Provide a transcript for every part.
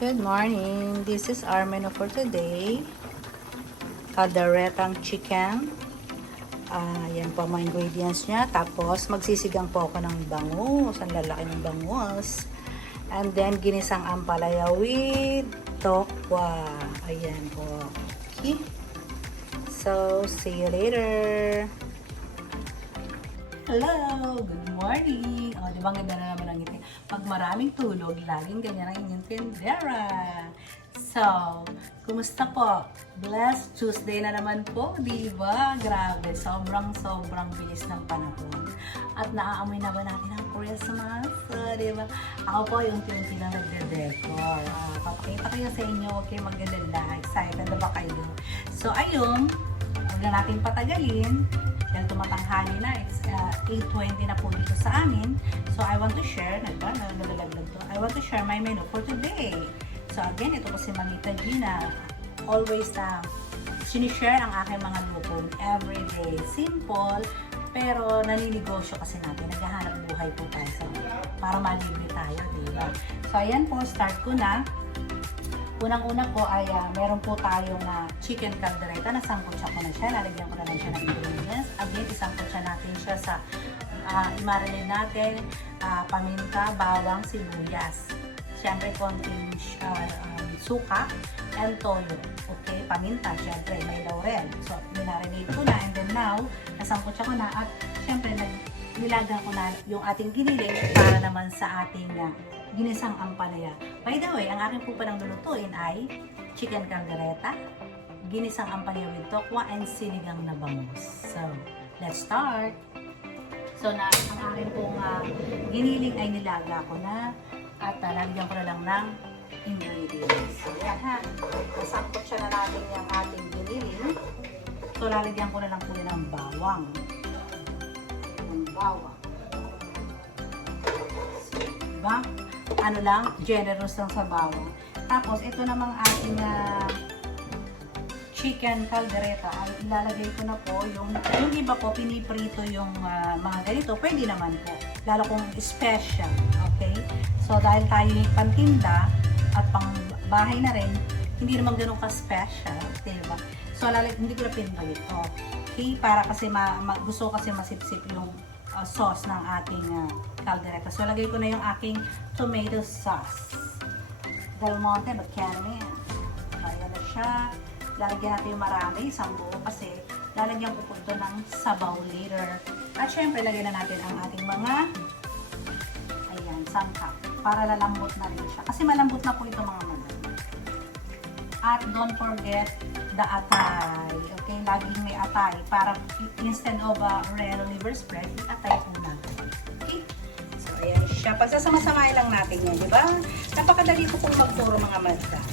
Good morning. This is our menu for today. Calderetang chicken. Yan po ang mga ingredients niya. Tapos, magsisigang po ako ng bangus. Ang lalaki ng bangus. And then, ginisang ampalaya with tokwa. Ayan po. Okay. So, see you later. Hello! Good morning! O, di ba ganda na naman ang ngiti? Pag maraming tulog, laging ganyan ang inyong tindera. So, kumusta po? Blessed Tuesday na naman po, di ba? Grabe, sobrang bilis ng panahon. At naaamoy na ba natin ang Christmas? Di ba? Ako po yung unti na nagde-decor. Papakita ko yun sa inyo, huwag kayong magdadala. Excited na ba kayo? So, ayun, huwag na natin patagalin. Dahil tumatanghali na, it's 8:20 na po dito sa amin. So, I want to share, nalalaglag to. I want to share my menu for today. So, again, ito po si Mamita Gina. Always sinishare ang aking mga luto everyday. Simple, pero naninegosyo kasi natin. Naghahanap buhay po tayo para malibre tayo, di ba? So, ayan po, start ko na. Unang-una po ay meron po tayong chicken caldereta. Nasangkotsa ko na siya. Lalagyan ko na lang siya ng ingredients. Again, isangkotsa natin siya sa i-marinate natin. Paminta, bawang, sibuyas. Siyempre, konting suka and toyo. Okay, paminta. Siyempre, may laurel. So, i-marinate ko na. And then now, nasangkotsa ko na. At siyempre, nilagang ko na yung ating giniling para naman sa ating ginisang ampalaya. By the way, ang aking po palang lulutuin ay chicken caldereta, ginisang ampalaya with tokwa, and sinigang na bangus. So, let's start! So, ang aking pong giniling ay nilaga ko na at lalagyan ko na lang ng ingredients. So, yan ha. Nasangkot siya na natin yung ating giniling. So, lalagyan ko na lang po yun ng bawang. So, diba? Ano lang, generous lang sa bawang. Tapos, ito namang ating chicken caldereta ay ilalagay ko na po yung iba po, piniprito yung mga ganito. Pwede naman po. Lalo kung special. Okay? So, dahil tayo pantinda at pang bahay na rin, hindi naman ganun ka-special. Diba? So, hindi ko na pinagpalit. Okay? Para kasi gusto ko kasi masipsip yung sauce ng ating caldereta. So, lagay ko na yung aking tomato sauce. Del Monte, Bacchane. Ayan na siya. Lalagyan natin yung marami, isang buo, kasi lalagyan ko po ito ng sabaw later. At syempre, lagyan na natin ang ating mga sangkap para lalambot na rin siya. Kasi malambot na po ito mga madam. At don't forget the atay. Okay, laging may atay para instead of red liver spread, atay po natin. Okay? So, ayan siya. Pagsasama-samahin lang natin yan, di ba? Napakadali po pong magturo mga madam.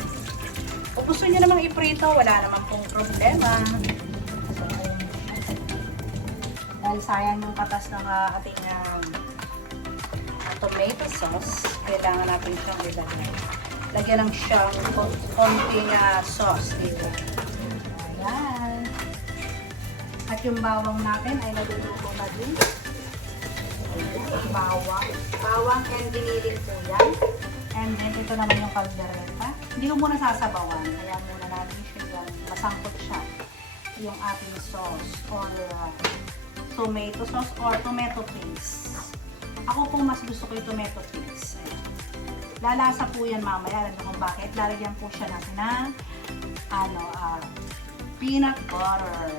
Kung gusto nyo namang iprito, wala namang pong problema. So, ayan. Dahil sayang yung patas ng ating tomato sauce, kailangan natin siyang ilagay. Lagyan lang siyang konting sauce dito. Ayan. At yung bawang natin ay naluluto na din. Ayan, bawang. Bawang and giniling po yan. And then, ito naman yung caldereta. Hindi ko muna sasabawan. Kaya muna natin siya yan. Masangkot siya. Yung ating sauce or tomato sauce or tomato paste. Ako po mas gusto ko yung tomato paste. Ayan. Lalasa po yan mamaya. Alam kung bakit. Lalagyan po siya natin ng peanut butter.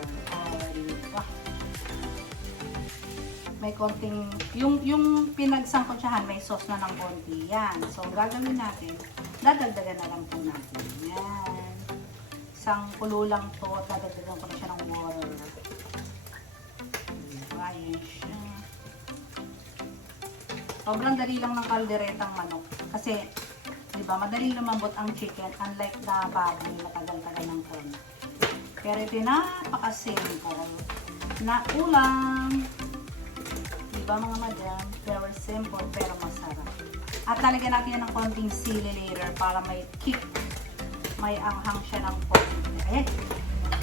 May konting, yung pinagsangkotsahan, may sauce na ng konti. Yan. So, gagawin natin, dadagdagan na lang po natin. Yan. Isang kulo lang to, at dadagdagan ko na siya ng water. Ayan siya. Sobrang dali lang ng kalderetang manok. Kasi, di ba, madali lumambot ang chicken, unlike na baboy, matagal-tagal ng corn. Pero ito napaka-simple na ulam. Diba mga madam? Very simple pero masarap. At lalagyan natin yan ng konting sili later para may kick. May anghang siya ng konti.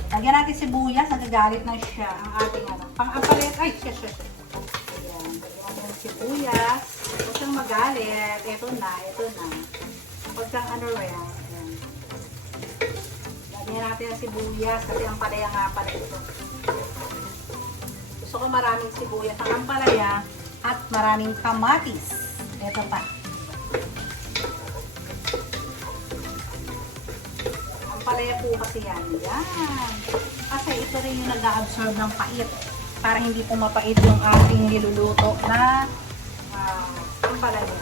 Lagyan natin sibuyas. Nagagalit na siya ang ating pang-apalit. Ay, siya. Ayan. Lagyan natin ng sibuyas. Huwag siyang magalit. Ito na. Pag kang ano rin. Ayan. Lagyan natin ang sibuyas kasi ang palaya nga pala ito. Gusto ko maraming sibuyas ang ampalaya at maraming kamatis. Ito pa. Ampalaya po kasi yan. Yan. Kasi ito rin yung nag-absorb ng pait. Para hindi po mapait yung ating niluluto na ampalaya.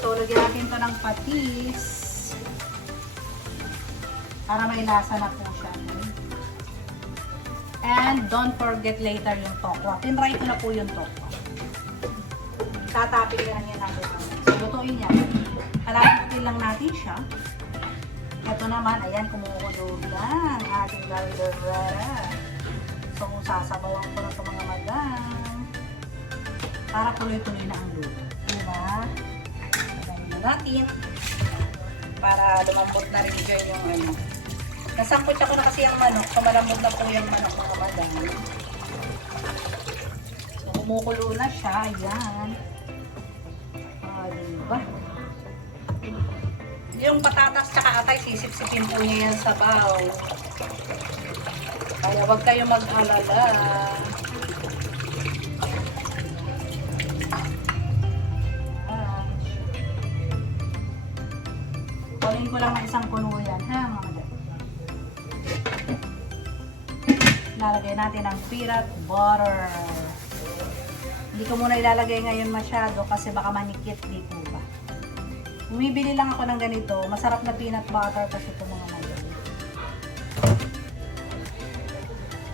So, lagyan natin ito ng patis. Para may lasa na po siya. And don't forget later yung tokwa. Tinry ko na po yung tokwa. Tatapin na lang yan ng buwan. So, lutuin yan. Kalamutin lang natin siya. Ito naman, ayan, kumukulo lang ating galdera. So, sasabawan ko na ito mga madam. Para tuloy-tuloy na ang luto. Diba? Sabawan na natin. Para lumambot na rin dyan yung ano. Nasangkot ako na kasi yung manok. So, malambot na po yung manok mga madam. So, kumukulo na siya. Ayan. Diba? Yung patatas tsaka atay, sisip-sipin po niya yan sa baw. Kaya huwag kayong mag-alala. Kunin ko lang ng isang puno yan, ha mga dad. Lalagay natin ang peanut butter. Hindi ko muna ilalagay ngayon masyado kasi baka manikit dito ba. Bumibili lang ako ng ganito. Masarap na peanut butter kasi ito mga madam.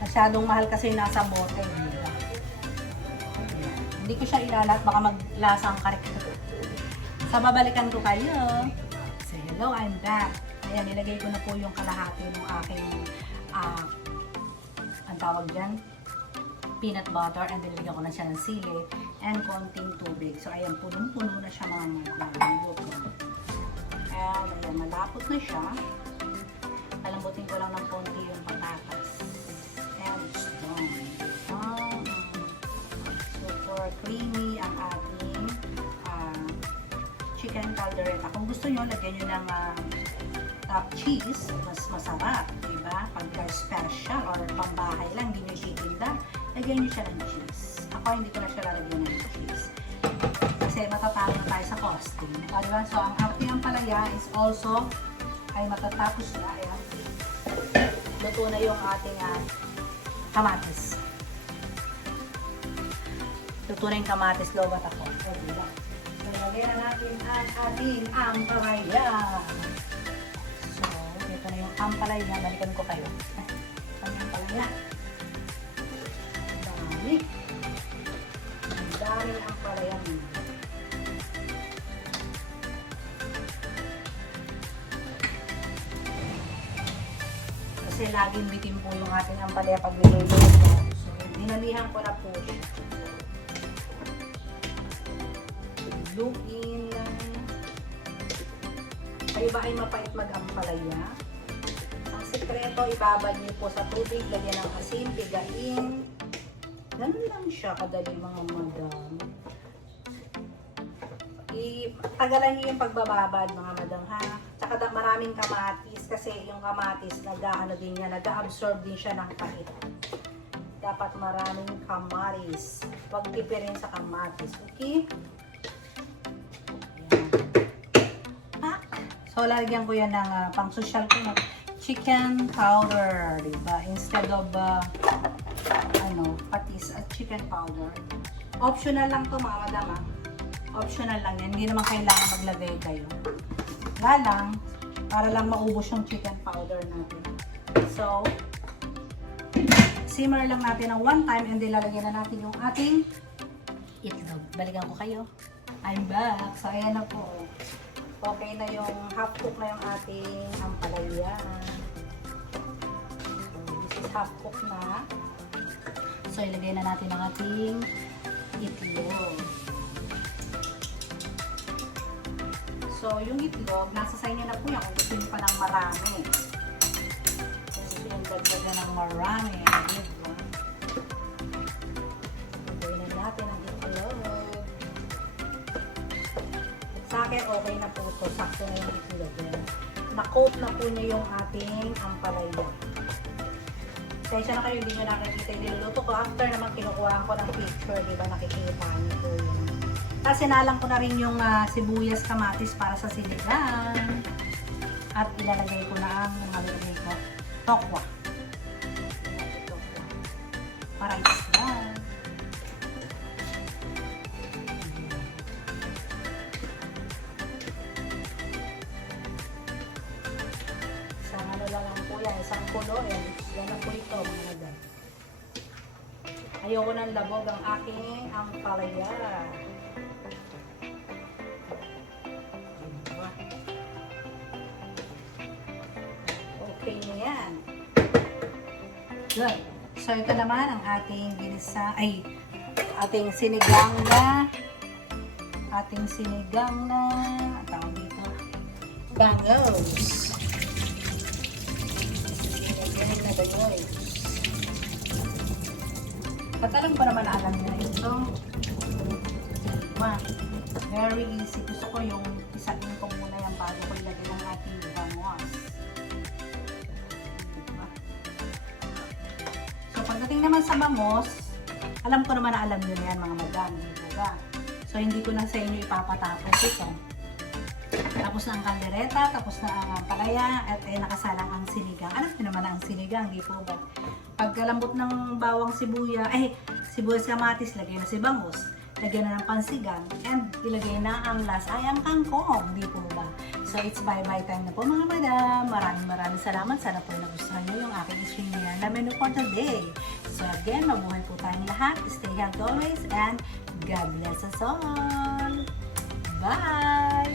Masyadong mahal kasi nasa bote. Diba? Hindi ko siya ilalat. Baka maglasa ang karik. So, babalikan ko kayo. So, hello, I'm back. Ayan, nilagay ko na po yung kalahati ng aking ang tawag dyan, peanut butter, and nilagyan ko na siya ng sili and konting tubig. So, ayan, punong-puno na siya mga malambot. And, ayan, malapot na siya. Palambutin ko lang ng konti yung patatas. And it's done. Super creamy ang ating chicken caldereta. Kung gusto nyo, lagyan nyo ng top cheese, mas masarap, diba? Pag special or pambahay lang, hindi nyo titinda, lagyan nyo siya ng cheese. Ako, hindi ko na siya lalagyan ng cheese. Kasi matatalo na tayo sa costing. Diba? So, ang ating ampalaya is also, ay matatapos na. Ayan. Luto na yung ating kamatis. Luto na yung kamatis, lobat ako. So, diba? So, lagyan na natin ang ating ampalaya. Ito na yung ampalaya. Balikan ko kayo. Ang ampalaya. Dami. Ang daming ampalaya. Kasi laging bitin po yung ating ampalaya pag niluluto. So, dinamihan ko na po siya. Look in. Kayo ba ay mapait mag-ampalaya? Ang sekreto, ibabad niyo po sa tubig, lagyan ng asin, pigain. Ganun lang siya kadali mga madam. Tagalan niyo yung pagbababad mga madam ha. Tsaka maraming kamatis kasi yung kamatis nag-ano din niya, nag-absorb din siya ng pait. Dapat maraming kamatis. Huwag tipirin sa kamatis, okay? So, lalagyan ko yan ng pang-social ko na chicken powder, diba? Instead of, patis at chicken powder. Optional lang to mga madam, ha? Optional lang yan. Hindi naman kailangan maglagay kayo. Lang, para lang maubos yung chicken powder natin. So, simmer lang natin ng one time and then lalagyan na natin yung ating itlog. Balikan ko kayo. I'm back. So, ayan na po. Okay na yung half cook na yung ating ampalaya. This is half cook na. So, ilagay na natin ang ating itlog. So, yung itlog, nasa sa inyo na po yan kung gusto nyo pa ng marami. Kung gusto nyo dagdagan ng marami. Diba? Ilagay na natin ang itlog. Sa akin, okay na po ito. Sakto na yung itlog. Na-coat na po niya yung ating ampalaya. Kaya na kayo, hindi nyo nakikita yung niluluto ko. After naman kinukuhaan ko ng picture, di ba nakikita niyo po yun. Tapos sinalang ko na rin yung sibuyas, kamatis para sa sinigang. At ilalagay ko na ang nalagay ko. Tokwa. Para isda. Isang ano lang po yan, isang kulo. Yan na po ito, mga nagan. Ayoko ng labog ang aking ampalaya. Okay na yan. Good. So, ito naman ang ating ginisa, ating sinigang na, tawag dito, bangus. Sinigang na bangus. At alam ko naman na alam niyo na ito. Very easy. Gusto ko yung isahin ko muna yung bago ko ilagay ng ating bangus. Pagdating naman sa bangus, alam ko naman na alam nyo na yan mga madam, diba? So hindi ko na sa inyo ipapatapos ito. Tapos na ang kaldereta, tapos na ang palaya, at nakasalang ang sinigang. Alam nyo naman na ang sinigang, di po ba? Pagkalambot ng bawang sibuyas kamatis, lagay na si bangus. Lagyan na ng pansigang, and ilagay na ang lasayang kangkong, di po ba? So it's bye-bye time na po mga madam. Maraming salamat. Sana po nagustuhan nyo yung aking stream na menu for today. So again, mabuhay po tayong lahat. Stay healthy always, and God bless us all. Bye!